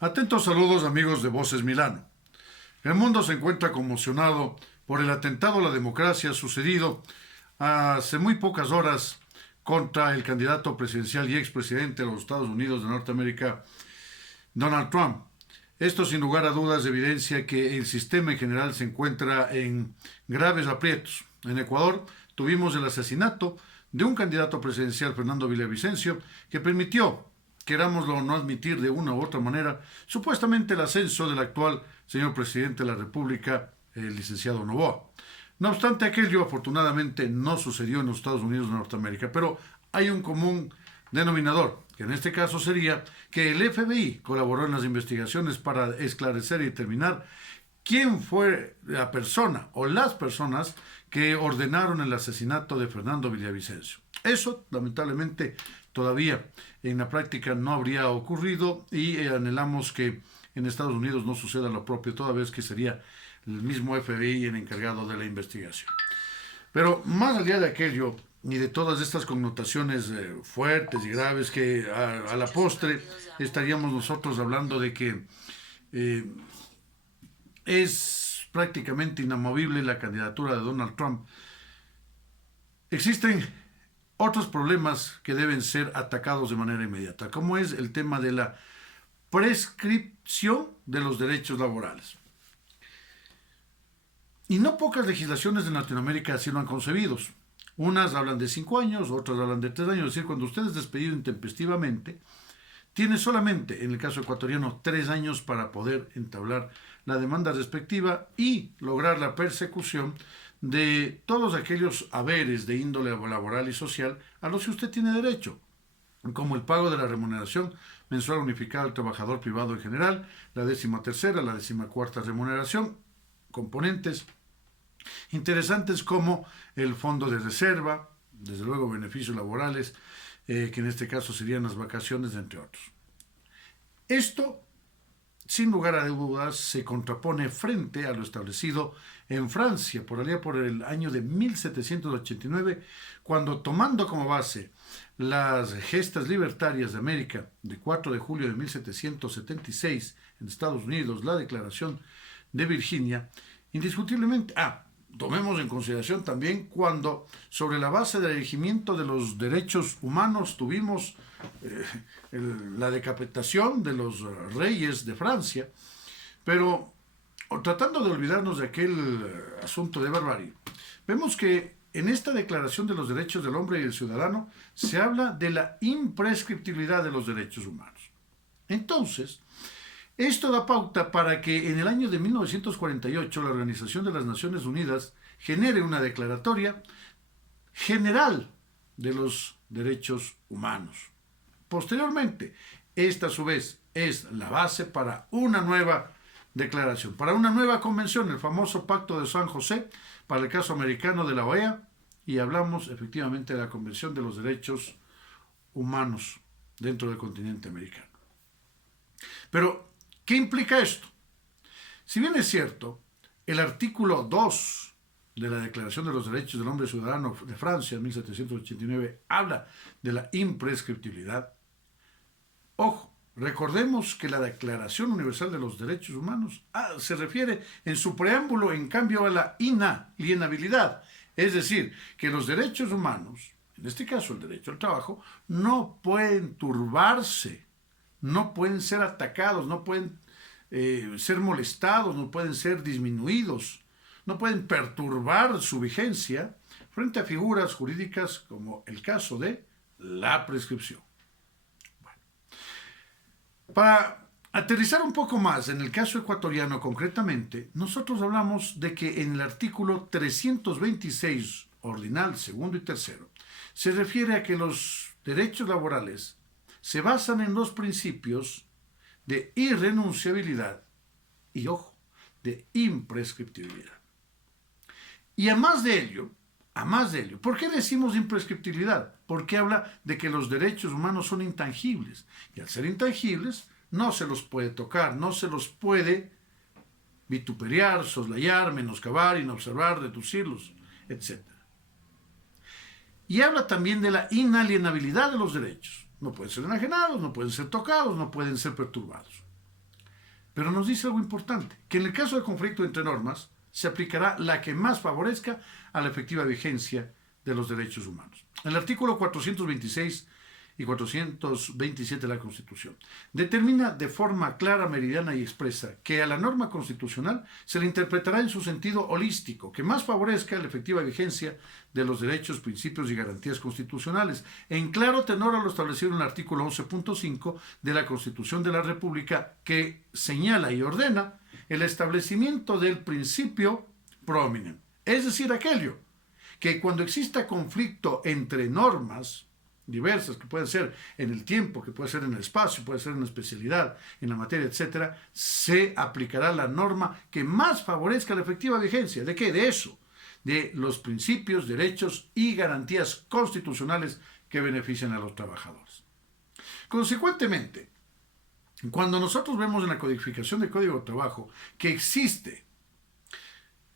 Atentos saludos amigos de Voces Milano. El mundo se encuentra conmocionado por el atentado a la democracia sucedido hace muy pocas horas contra el candidato presidencial y expresidente de los Estados Unidos de Norteamérica, Donald Trump. Esto sin lugar a dudas evidencia que el sistema en general se encuentra en graves aprietos. En Ecuador tuvimos el asesinato de un candidato presidencial, Fernando Villavicencio, que permitió, querámoslo o no admitir de una u otra manera, supuestamente el ascenso del actual señor presidente de la República, el licenciado Noboa. No obstante, aquello afortunadamente no sucedió en los Estados Unidos de Norteamérica, pero hay un común denominador, que en este caso sería que el FBI colaboró en las investigaciones para esclarecer y determinar quién fue la persona o las personas que ordenaron el asesinato de Fernando Villavicencio. Eso, lamentablemente, todavía en la práctica no habría ocurrido y anhelamos que en Estados Unidos no suceda lo propio, toda vez que sería el mismo FBI el encargado de la investigación. Pero más allá de aquello y de todas estas connotaciones fuertes y graves que a la postre estaríamos nosotros hablando de que eh, es prácticamente inamovible la candidatura de Donald Trump, existen otros problemas que deben ser atacados de manera inmediata, como es el tema de la prescripción de los derechos laborales. Y no pocas legislaciones de Latinoamérica así lo han concebido. Unas hablan de 5 años, otras hablan de 3 años. Es decir, cuando usted es despedido intempestivamente, tiene solamente, en el caso ecuatoriano, 3 años para poder entablar la demanda respectiva y lograr la persecución de todos aquellos haberes de índole laboral y social a los que usted tiene derecho, como el pago de la remuneración mensual unificada al trabajador privado en general, la 13ª, la 14ª remuneración, componentes interesantes como el fondo de reserva, desde luego beneficios laborales, que en este caso serían las vacaciones, entre otros. Esto, sin lugar a dudas, se contrapone frente a lo establecido en Francia, por allá por el año de 1789, cuando tomando como base las gestas libertarias de América de 4 de julio de 1776 en Estados Unidos, la Declaración de Virginia, indiscutiblemente, tomemos en consideración también cuando sobre la base del regimiento de los derechos humanos tuvimos la decapitación de los reyes de Francia, pero tratando de olvidarnos de aquel asunto de barbarie, vemos que en esta Declaración de los Derechos del Hombre y del Ciudadano se habla de la imprescriptibilidad de los derechos humanos. Entonces, esto da pauta para que en el año de 1948 la Organización de las Naciones Unidas genere una declaratoria general de los derechos humanos. Posteriormente, esta a su vez es la base para una nueva declaración, para una nueva convención, el famoso Pacto de San José, para el caso americano de la OEA, y hablamos efectivamente de la Convención de los Derechos Humanos dentro del continente americano. Pero, ¿qué implica esto? Si bien es cierto, el artículo 2 de la Declaración de los Derechos del Hombre y Ciudadano de Francia, en 1789, habla de la imprescriptibilidad. Ojo, recordemos que la Declaración Universal de los Derechos Humanos se refiere en su preámbulo, en cambio, a la inalienabilidad. Es decir, que los derechos humanos, en este caso el derecho al trabajo, no pueden turbarse, no pueden ser atacados, no pueden ser molestados, no pueden ser disminuidos, no pueden perturbar su vigencia frente a figuras jurídicas como el caso de la prescripción. Bueno, para aterrizar un poco más en el caso ecuatoriano concretamente, nosotros hablamos de que en el artículo 326, ordinal, segundo y tercero, se refiere a que los derechos laborales se basan en los principios de irrenunciabilidad y, ojo, de imprescriptibilidad. Y a más de ello, ¿por qué decimos imprescriptibilidad? Porque habla de que los derechos humanos son intangibles, y al ser intangibles no se los puede tocar, no se los puede vituperiar, soslayar, menoscabar, inobservar, reducirlos, etc. Y habla también de la inalienabilidad de los derechos. No pueden ser enajenados, no pueden ser tocados, no pueden ser perturbados. Pero nos dice algo importante, que en el caso de conflicto entre normas, se aplicará la que más favorezca a la efectiva vigencia de los derechos humanos. El artículo 426 y 427 de la Constitución determina de forma clara, meridiana y expresa que a la norma constitucional se le interpretará en su sentido holístico, que más favorezca la efectiva vigencia de los derechos, principios y garantías constitucionales, en claro tenor a lo establecido en el artículo 11.5 de la Constitución de la República, que señala y ordena el establecimiento del principio pro hominem, es decir, aquello que cuando exista conflicto entre normas diversas, que pueden ser en el tiempo, que puede ser en el espacio, puede ser en la especialidad, en la materia, etcétera, se aplicará la norma que más favorezca la efectiva vigencia. ¿De qué? De eso, de los principios, derechos y garantías constitucionales que benefician a los trabajadores. Consecuentemente, cuando nosotros vemos en la codificación del Código de Trabajo que existe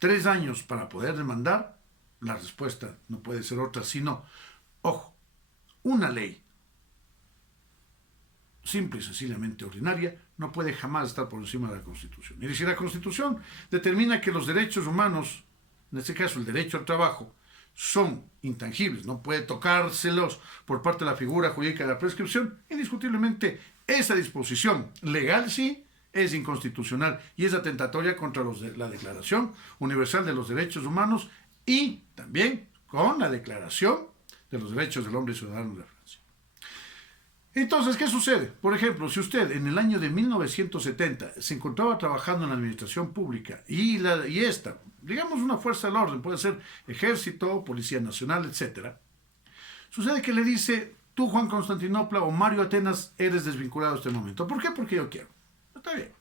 3 años para poder demandar, la respuesta no puede ser otra, sino, ojo, una ley simple y sencillamente ordinaria no puede jamás estar por encima de la Constitución. Es decir, la Constitución determina que los derechos humanos, en este caso el derecho al trabajo, son intangibles, no puede tocárselos por parte de la figura jurídica de la prescripción. Indiscutiblemente, esa disposición legal sí es inconstitucional y es atentatoria contra la Declaración Universal de los Derechos Humanos y también con la Declaración de los Derechos del Hombre y Ciudadano de Francia. Entonces, ¿qué sucede? Por ejemplo, si usted en el año de 1970 se encontraba trabajando en la administración pública y esta, digamos una fuerza del orden, puede ser ejército, policía nacional, etcétera, sucede que le dice, tú Juan Constantinopla o Mario Atenas eres desvinculado a este momento. ¿Por qué? Porque yo quiero. Está bien.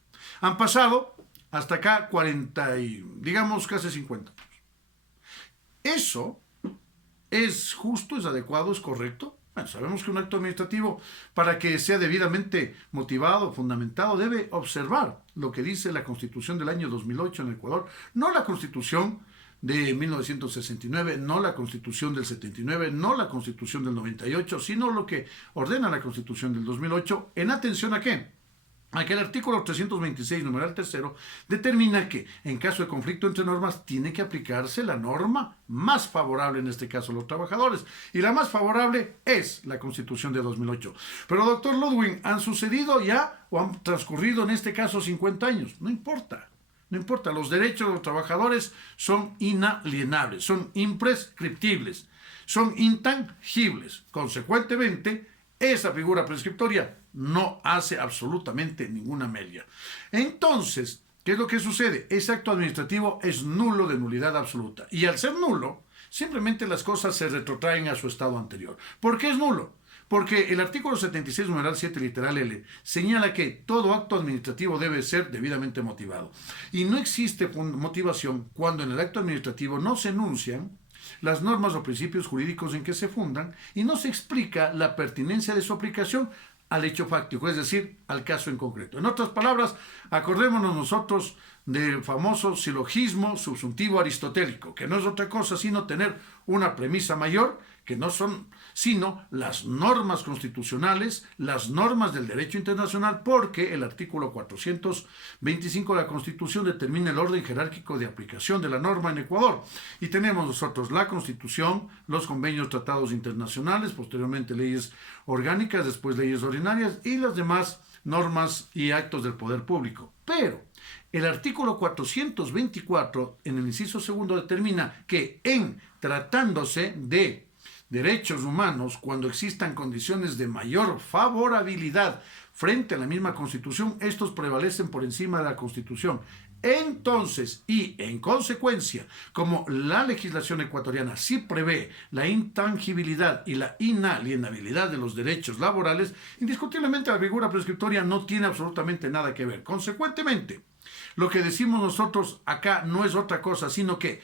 Han pasado hasta acá 40 y, digamos, casi 50 años. Eso ¿es justo, es adecuado, es correcto? Bueno, sabemos que un acto administrativo, para que sea debidamente motivado, fundamentado, debe observar lo que dice la Constitución del año 2008 en Ecuador, no la Constitución de 1969, no la Constitución del 79, no la Constitución del 98, sino lo que ordena la Constitución del 2008, en atención a qué. Aquel artículo 326, numeral tercero, determina que en caso de conflicto entre normas tiene que aplicarse la norma más favorable, en este caso a los trabajadores. Y la más favorable es la Constitución de 2008. Pero, doctor Ludwig, han sucedido ya o han transcurrido en este caso 50 años. No importa. No importa. Los derechos de los trabajadores son inalienables, son imprescriptibles, son intangibles. Consecuentemente, esa figura prescriptoria no hace absolutamente ninguna mella. Entonces, ¿qué es lo que sucede? Ese acto administrativo es nulo, de nulidad absoluta. Y al ser nulo, simplemente las cosas se retrotraen a su estado anterior. ¿Por qué es nulo? Porque el artículo 76, numeral 7, literal L, señala que todo acto administrativo debe ser debidamente motivado. Y no existe motivación cuando en el acto administrativo no se enuncian las normas o principios jurídicos en que se fundan y no se explica la pertinencia de su aplicación al hecho fáctico, es decir, al caso en concreto. En otras palabras, acordémonos nosotros del famoso silogismo subsuntivo aristotélico, que no es otra cosa sino tener una premisa mayor, que no son sino las normas constitucionales, las normas del derecho internacional, porque el artículo 425 de la Constitución determina el orden jerárquico de aplicación de la norma en Ecuador. Y tenemos nosotros la Constitución, los convenios, tratados internacionales, posteriormente leyes orgánicas, después leyes ordinarias y las demás normas y actos del poder público. Pero el artículo 424, en el inciso segundo, determina que en tratándose de derechos humanos, cuando existan condiciones de mayor favorabilidad frente a la misma Constitución, estos prevalecen por encima de la Constitución. Entonces, y en consecuencia, como la legislación ecuatoriana sí prevé la intangibilidad y la inalienabilidad de los derechos laborales, indiscutiblemente la figura prescriptoria no tiene absolutamente nada que ver. Consecuentemente, lo que decimos nosotros acá no es otra cosa, sino que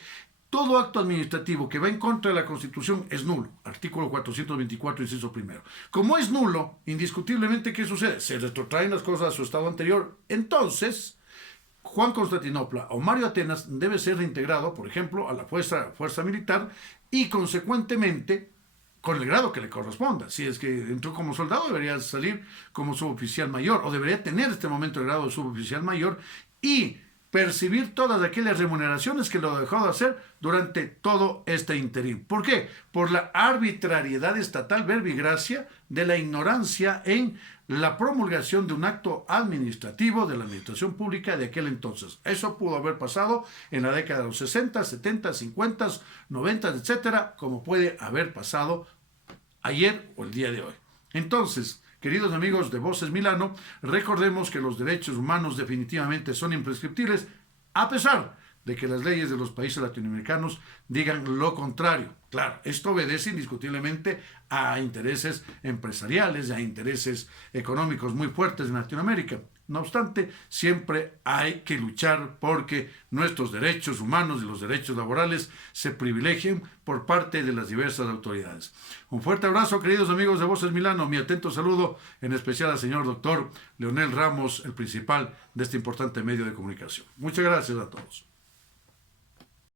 todo acto administrativo que va en contra de la Constitución es nulo. Artículo 424, inciso primero. Como es nulo, indiscutiblemente, ¿qué sucede? Se retrotraen las cosas a su estado anterior. Entonces, Juan Constantinopla o Mario Atenas debe ser reintegrado, por ejemplo, a la fuerza militar y, consecuentemente, con el grado que le corresponda. Si es que entró como soldado, debería salir como suboficial mayor, o debería tener este momento el grado de suboficial mayor y percibir todas aquellas remuneraciones que lo dejó de hacer durante todo este interín. ¿Por qué? Por la arbitrariedad estatal, verbigracia, de la ignorancia en la promulgación de un acto administrativo de la administración pública de aquel entonces. Eso pudo haber pasado en la década de los 60, 70, 50, 90, etcétera, como puede haber pasado ayer o el día de hoy. Entonces, queridos amigos de Voces Milano, recordemos que los derechos humanos definitivamente son imprescriptibles, a pesar de que las leyes de los países latinoamericanos digan lo contrario. Claro, esto obedece indiscutiblemente a intereses empresariales, a intereses económicos muy fuertes en Latinoamérica. No obstante, siempre hay que luchar porque nuestros derechos humanos y los derechos laborales se privilegien por parte de las diversas autoridades. Un fuerte abrazo, queridos amigos de Voces Milano. Mi atento saludo, en especial al señor doctor Leonel Ramos, el principal de este importante medio de comunicación. Muchas gracias a todos.